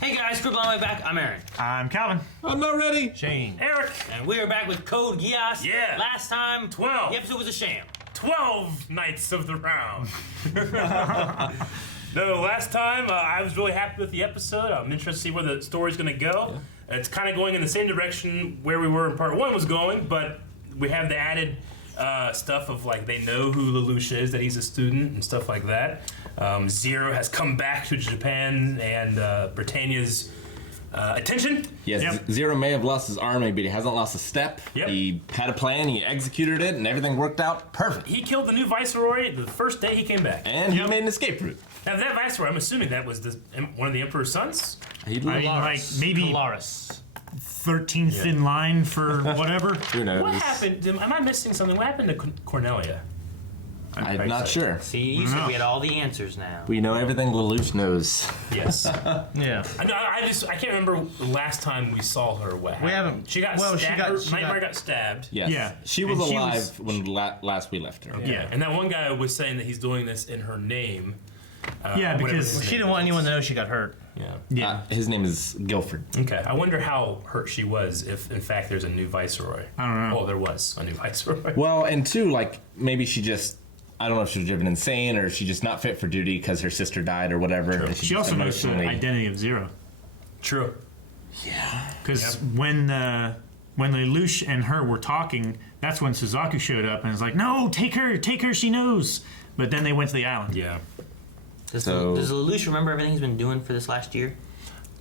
Hey guys, Scribble on my way back. I'm Aaron. I'm Calvin. I'm not ready. Shane. Eric. And we are back with Code Geass. Yeah. Last time, 12. The episode was a sham. 12 nights of the round. No, last time I was really happy with the episode. I'm interested to see where the story's going to go. It's kind of going in the same direction where we were in part 1 was going, but we have the added stuff of like they know who Lelouch is, that he's a student and stuff like that. Zero has come back to Japan and Britannia's attention. Yes, Yep. Zero may have lost his army, but he hasn't lost a step. Yep. He had a plan, he executed it, and everything worked out perfect. He killed the new viceroy the first day he came back. And he made an escape route. Now that viceroy, I'm assuming that was one of the emperor's sons. He I mean, like maybe Polaris. 13th in line for whatever. Who knows? What happened? Am I missing something? What happened to Cornelia? I'm not sure. See, you said we had all the answers now. We know everything Lelouch knows. Yes. Yeah. I can't remember the last time we saw her. What happened? We haven't. She got well, stabbed. Nightmare got stabbed. Yes. Yeah. She was And she alive was- when last we left her. Yeah. And that one guy was saying that he's doing this in her name. Yeah, whatever because his She name didn't want is. anyone to know she got hurt. Yeah. Yeah. His name is Guilford. Okay. I wonder how hurt she was if, in fact, there's a new viceroy. I don't know. Oh, there was a new viceroy. Well, and two, like, maybe she just, I don't know if she was driven insane or she just not fit for duty because her sister died or whatever. And She just also knows the emotionally- identity of Zero. True. Because when Lelouch and her were talking, that's when Suzaku showed up and was like, "No, take her, she knows." But then they went to the island. Yeah. Does So- Lelouch remember everything he's been doing for this last year?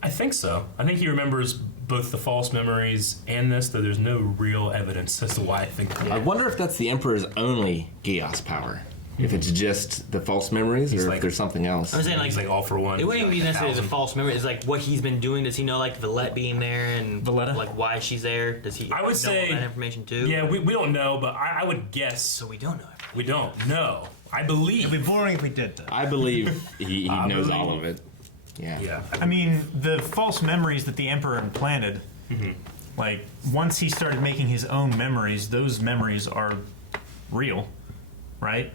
I think so. I think he remembers both the false memories and this, though there's no real evidence as to why I think I wonder if that's the Emperor's only Geass power. If it's just the false memories or like- if there's something else. I'm saying he's like all for one. it wouldn't even be necessarily the 1,000. false memory. It's like what he's been doing. Does he know like Villette being there and Valletta? like why she's there? Does he I would know say- all that information too? Yeah, we don't know, but I would guess So we don't know everything. we don't know. I believe. It'd be boring if we did, though. I believe he knows believe- all of it. Yeah. Yeah. I mean, the false memories that the Emperor implanted, like, once he started making his own memories, those memories are real, right?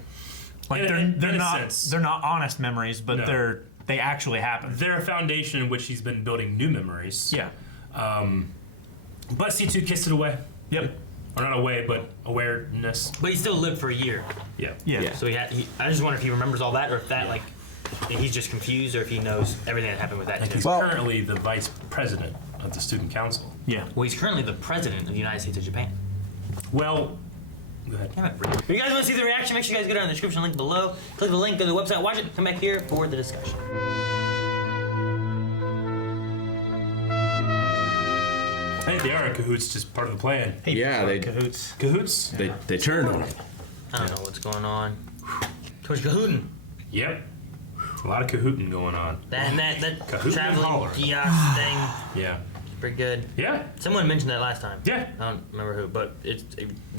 Like, In they're a not sense. they're not honest memories, but No. they actually happen. They're a foundation in which he's been building new memories. Yeah. But C2 kissed it away. Yep. Or not away, but awareness. But he still lived for a year. Yeah. Yeah. Yeah. So I just wonder if he remembers all that, or if that like he's just confused, or if he knows everything that happened with that. He's too. Well- currently the vice president of the student council. Yeah. Well, he's currently the president of the United States of Japan. Well, go ahead. Damn it, Rick. If you guys want to see the reaction, make sure you guys go down in the description link below. Click the link, go to the website, watch it, come back here for the discussion. I think they are in cahoots, just part of the plan. Yeah, they Cahoots? they turned on him. I don't know what's going on. Too much Kahootin. Yep. A lot of cahooting going on. That Kahootin' traveling holler. Geass thing, Yeah. pretty good. Yeah. Someone mentioned that last time. Yeah. I don't remember who, but it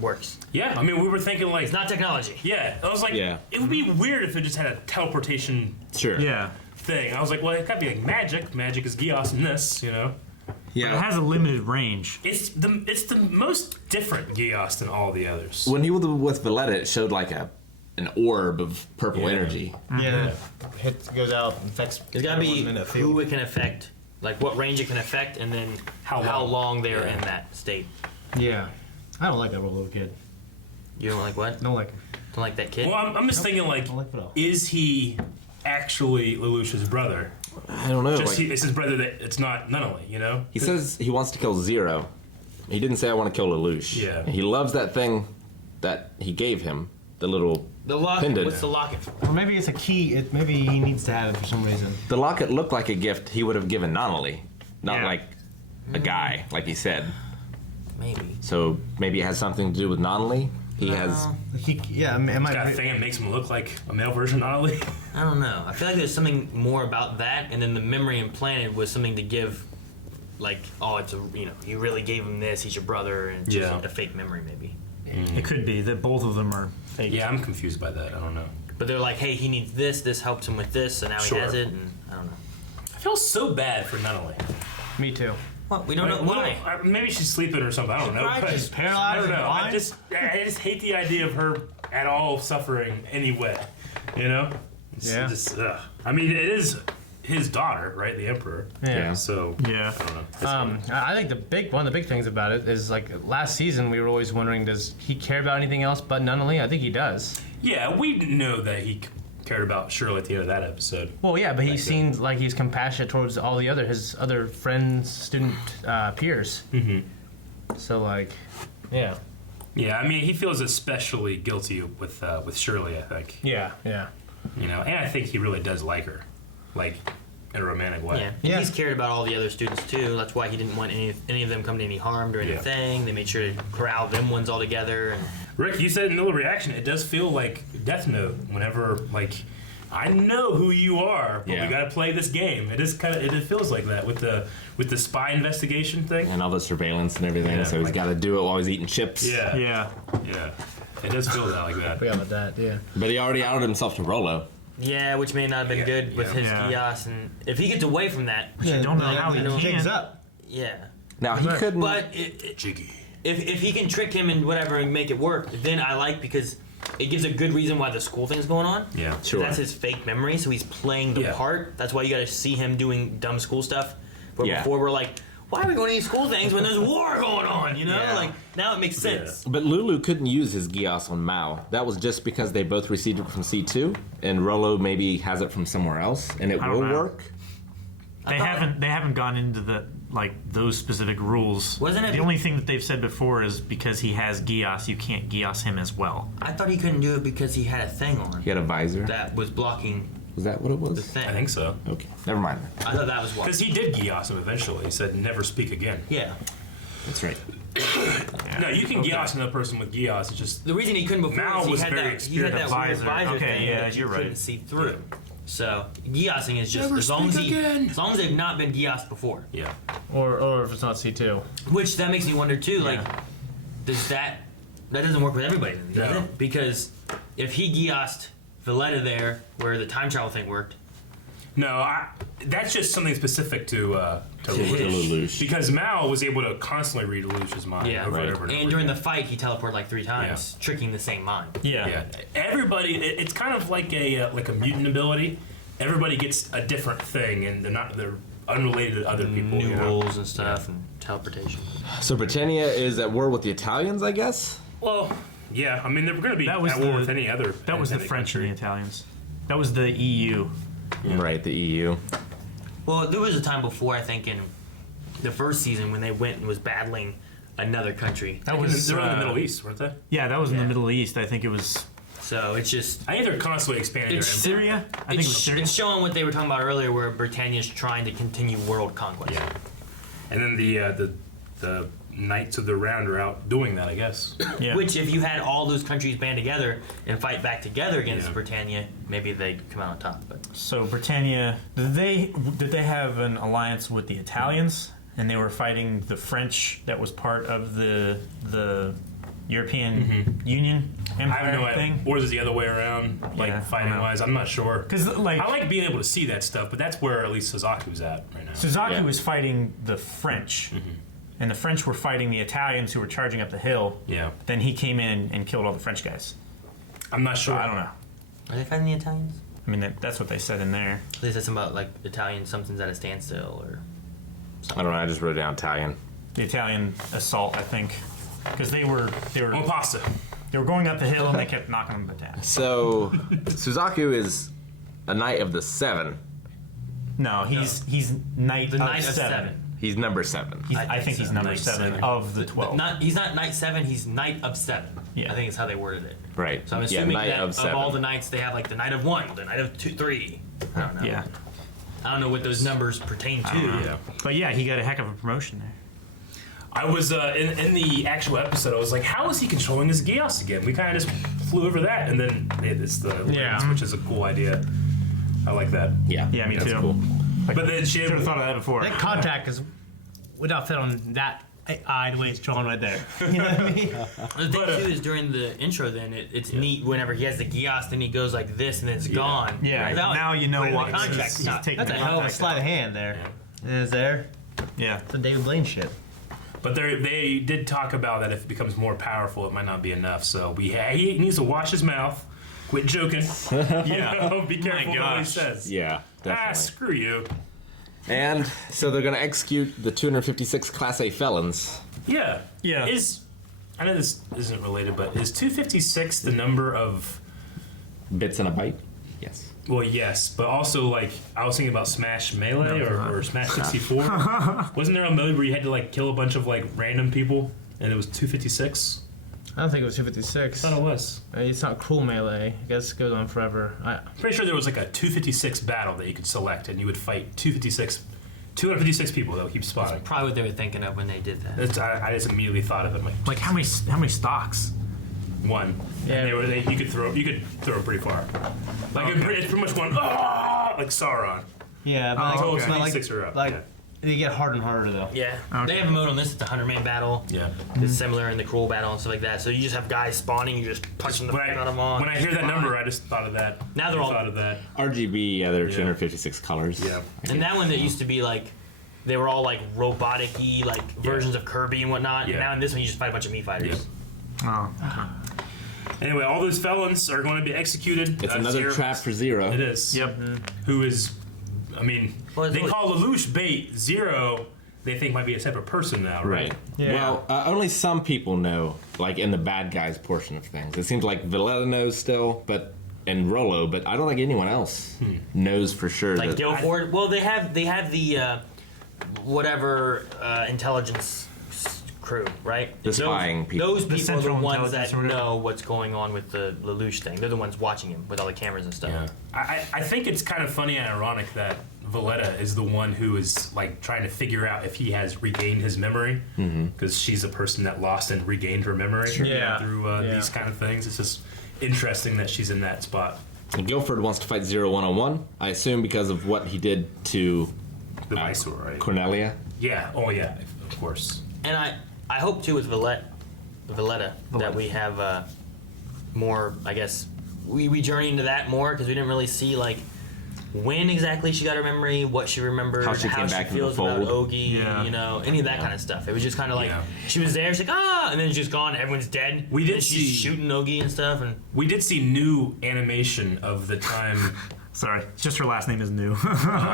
works. Yeah. I mean, we were thinking like. It's not technology. Yeah. I was like, Yeah. it would be weird if it just had a teleportation Sure. Yeah. thing. I was like, well, it could be like magic. Magic is Geass in this, you know? It Yeah. has a limited range. It's the most different Geass than all the others. When he was with Valletta, it showed like an orb of purple Yeah. energy. Yeah. Hit goes out, infects. It's gotta be everyone in a who field. it can affect, like what range it can affect, and then How how long. long they're Yeah. in that state. Yeah. I don't like that little kid. You don't like what? Don't like. Don't like that kid? Well, I'm just thinking like, I don't like it at all. is he actually Lelouch's brother? I don't know. Just like, it's his brother that it's not Nunnally, you know? he says he wants to kill Zero. He didn't say I want to kill Lelouch. Yeah. He loves that thing that he gave him, the little The locket. pendant. What's the locket for? Or maybe it's a key. Maybe he needs to have it for some reason. The locket looked like a gift he would have given Nonnally, not Yeah. like a guy, like he said. Maybe. So maybe it has something to do with Nonnally. He has. Yeah, it might. Got a thing that makes him look like a male version of Nunnally. I don't know. I feel like there's something more about that, and then the memory implanted was something to give, like, oh, it's a, you really gave him this. He's your brother, and it's just Yeah. a fake memory, maybe. It could be that both of them are fake. Yeah, I'm confused by that. I don't know. But they're like, hey, he needs this. This helps him with this, and now Sure. he has it, and I don't know. I feel so bad for Nunnally. Me too. Well, we don't know why. Maybe she's sleeping or something. I don't know. Right, but- she's I paralyzed don't and know. blind? I just hate the idea of her at all suffering anyway. You know? It's Yeah. Just, I mean, it is his daughter, right? The Emperor. Yeah. So Yeah. I don't know. That's funny. I think one of the big things about it is like last season we were always wondering, does he care about anything else but Nunnally? I think he does. Yeah, we know that he cared about Shirley at the end of that episode. Well, yeah, but he Like seemed like he's compassionate towards all the his other friends, student peers. Mm-hmm. So like, yeah, Yeah, I mean, he feels especially guilty with Shirley, I think. yeah. You know, and I think he really does like her, like in a romantic way. Yeah. And Yeah. he's cared about all the other students too. That's why he didn't want any of them come to any harm or Yeah. anything. They made sure to corral them ones all together. And Rick, you said in the little reaction, it does feel like Death Note. Whenever I know who you are, but Yeah. we got to play this game. It is it feels like that with the spy investigation thing. And all the surveillance and everything, Yeah, so he's like- got to do it while he's eating chips. Yeah, Yeah. yeah. It does feel that like that. Forgot about that. Yeah. But he already outed himself to Rolo. yeah, which may not have been Yeah. good with his Yeah. Geass. And if he gets away from that, I don't know how he Jigs can. up. yeah. Mm. Now, he couldn't... But Jiggy. if he can trick him and whatever and make it work, then I like because it gives a good reason why the school thing's going on. Yeah. Sure. That's his fake memory, so he's playing the Yeah. part. That's why you got to see him doing dumb school stuff. Where Yeah. before we're like, why are we going to these school things when there's war going on? You know, Yeah. like now it makes sense. But Lulu couldn't use his Geass on Mao. That was just because they both received it from C2, and Rolo maybe has it from somewhere else, and it I will don't know. work. They haven't gone into the those specific rules. Wasn't it- The only thing that they've said before is because he has Geass, you can't Geass him as well. I thought he couldn't do it because he had a thing on He had a visor. that was blocking Was that what it the was? thing. I think so. Okay, never mind. I thought that was why. Because he did Geass him eventually. He said, "Never speak again." Yeah. That's right. No, you can Geass another person with Geass. It's just The reason he couldn't before Mao is was he had very that weird experienced. visor Okay, thing yeah, that you you're right. couldn't see through. So Geassing is just Never as long as speak again. as long as they've not been Geassed before. yeah. Or if it's not C2. Which that makes me wonder too. Like, Yeah. does that doesn't work with everybody? Does No. it? Because if he Geassed Valletta there, where the time travel thing worked, No, that's just something specific to Lelouch. Lelouch. Because Mao was able to constantly read Lelouch's mind yeah. over and over and And over during the again. fight, he teleported like 3 times, tricking the same mind. Yeah. Yeah, everybody. It's kind of like a mutant ability. Everybody gets a different thing, and they're unrelated to other people. New you know? rules and stuff, and teleportation. So Britannia is at war with the Italians, I guess? Well, yeah. I mean, they're going to be That was at war the- with any other. That was the any French and country. the Italians. That was the EU. Right, the E EU. Well, there was a time before, I think, in the first season when they went and was battling another country. That was They're in the Middle East, weren't they? Yeah, that was in Yeah. the Middle East. I think it was So it's just I think they're constantly expanding their It's empire. Syria. I think it was Syria. it's showing what they were talking about earlier, where Britannia's trying to continue world conquest. Yeah, and then the Knights of the Round are out doing that, I guess. Yeah. Which, if you had all those countries band together and fight back together against Yeah. Britannia, maybe they'd come out on top. But So Britannia, did they have an alliance with the Italians, and they were fighting the French that was part of the European Union I have Empire no idea. thing? Or is it the other way around, like Yeah, I fighting don't know. wise? I'm not sure. Because like I like being able to see that stuff, but that's where at least Suzaku's at right now. Suzaku Yeah. was fighting the French, and the French were fighting the Italians who were charging up the hill. Yeah, Then he came in and killed all the French guys. I'm not So sure. I don't know. are they fighting the Italians? I mean, that's what they said in there. They said something about like Italian something's at a standstill, or I don't know, I just wrote down Italian. The Italian assault, I think, because they were Oh, pasta. going up the hill and they kept knocking them down. So Suzaku is a Knight of the Seven. No, he's knight the of Knight of seven. Seven. He's number 7. I think he's so. number Knight 7 seven. of the 12. He's not Knight 7. He's Knight of 7. Yeah. I think it's how they worded it. Right. So I'm yeah, assuming Knight that of of 7. all the knights, they have like the Knight of 1, the Knight of 2, 3. I don't know. Yeah, I don't know what those numbers pertain to. Yeah. but yeah, he got a heck of a promotion there. I was in the actual episode. I was like, "How is he controlling his Geass again?" We kind of just flew over that, and then it's the Yeah. lens, which is a cool idea. I like that. Yeah. Yeah, me that's too. Cool. But then she Should have thought of that before. That contact is without fit on that eye the way it's drawn right there. You know what I mean? The thing too is during the intro, then it's neat whenever he has the Geass, then he goes like this, and then it's gone. Yeah, Without now you know putting the what contract he's not- taking. That's a the hell of a contact sleight of out. hand there. It is there. Yeah, It's a David Blaine shit. But they did talk about that if it becomes more powerful, it might not be enough. So he needs to watch his mouth, quit joking. yeah. Be careful what he gosh. says. Yeah. definitely. screw you. And so they're going to execute the 256 Class A felons. Yeah. Yeah. I know this isn't related, but is 256 the number of... Bits in a byte? Yes. Well, yes, but also, like, I was thinking about Smash Melee or Smash 64. Wasn't there a mode where you had to, like, kill a bunch of, like, random people, and it was 256? I don't think it was 256. I thought it was. It's not Cruel Melee. I guess it goes on forever. I'm pretty sure there was, like, a 256 battle that you could select, and you would fight 256 people that would keep spawning. Probably what they were thinking of when they did that. I just immediately thought of it. Like how many stocks? One. Yeah. And you could throw pretty far. Like it's pretty much going like Sauron. Yeah, but Oh, like, okay. but like, 56 or up. like yeah. they get harder and harder though. Yeah. Okay. They have a mode on this. It's a 100-man battle. Yeah. It's similar in the Cruel battle and stuff like that. So you just have guys spawning. You just punching the When fuck out of them all. when I hear that number, I just thought of that. Now they're all- thought of that. RGB, yeah, there are 256 colors. Yeah. And that one that used to be like, they were all like robotic-y, like versions of Kirby and whatnot. Yeah. And now in this one, you just fight a bunch of Mii fighters. Oh, okay. Anyway, all those felons are going to be executed. It's another Zero- trap for Zero. It is. Yep. Who is? I mean, Well, they it's- call Lelouch bait. Zero, they think might be a separate person now, right? Right. Yeah. Well, only some people know, like in the bad guys portion of things. It seems like Valletta knows still, and Rollo, but I don't think anyone else knows for sure. Like that, Guilford. Well, they have the whatever intelligence crew, right? The spying people. Those people are the Central ones that Intelligence or whatever. know what's going on with the Lelouch thing. They're the ones watching him with all the cameras and stuff. Yeah. I think it's kind of funny and ironic that Valletta is the one who is like trying to figure out if he has regained his memory, because she's a person that lost and regained her memory Yeah. through Yeah. these kind of things. It's just interesting that she's in that spot. And Guilford wants to fight Zero one-on-one, I assume because of what he did to The Viceroy, right? Cornelia. Yeah. Oh yeah. Of course. And I hope too with Valletta that we have more. I guess we journey into that more because we didn't really see like when exactly she got her memory, what she remembered, How she came back into the feels about fold. Ogie, Yeah. you know, any of that kind of stuff. It was just kind of like Yeah. she was there, she's like and then she's just gone. Everyone's dead. We did and she's see- shooting Ogie and stuff, and We did see new animation of the time. Sorry, just her last name is new.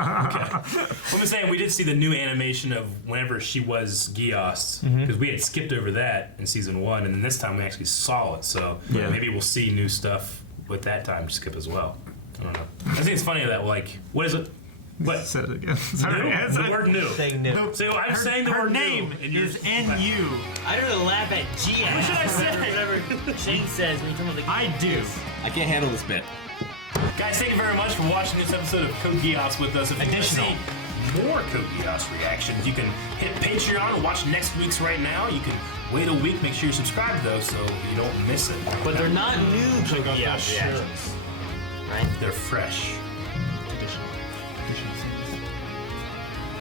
I'm saying we did see the new animation of whenever she was Geass, because we had skipped over that in season 1, and then this time we actually saw it. So Yeah. maybe we'll see new stuff with that time skip as well. I don't know. I think it's funny that like, what is it? What? Said it again. Sorry. New? It's The like- word new. Saying no. So I'm saying the her word name new, and you're is NU. I don't know, laugh at G. What should I say? Whatever Shane says when you talk about the I do. I can't handle this bit. Guys, thank you very much for watching this episode of Code Geass with us. If you want to Additional. see more Code Geass reactions, you can hit Patreon and watch next week's right now. You can wait a week, make sure you're subscribed though, so you don't miss it. But they're not new Code out Geass that shirt. reactions, right? They're fresh.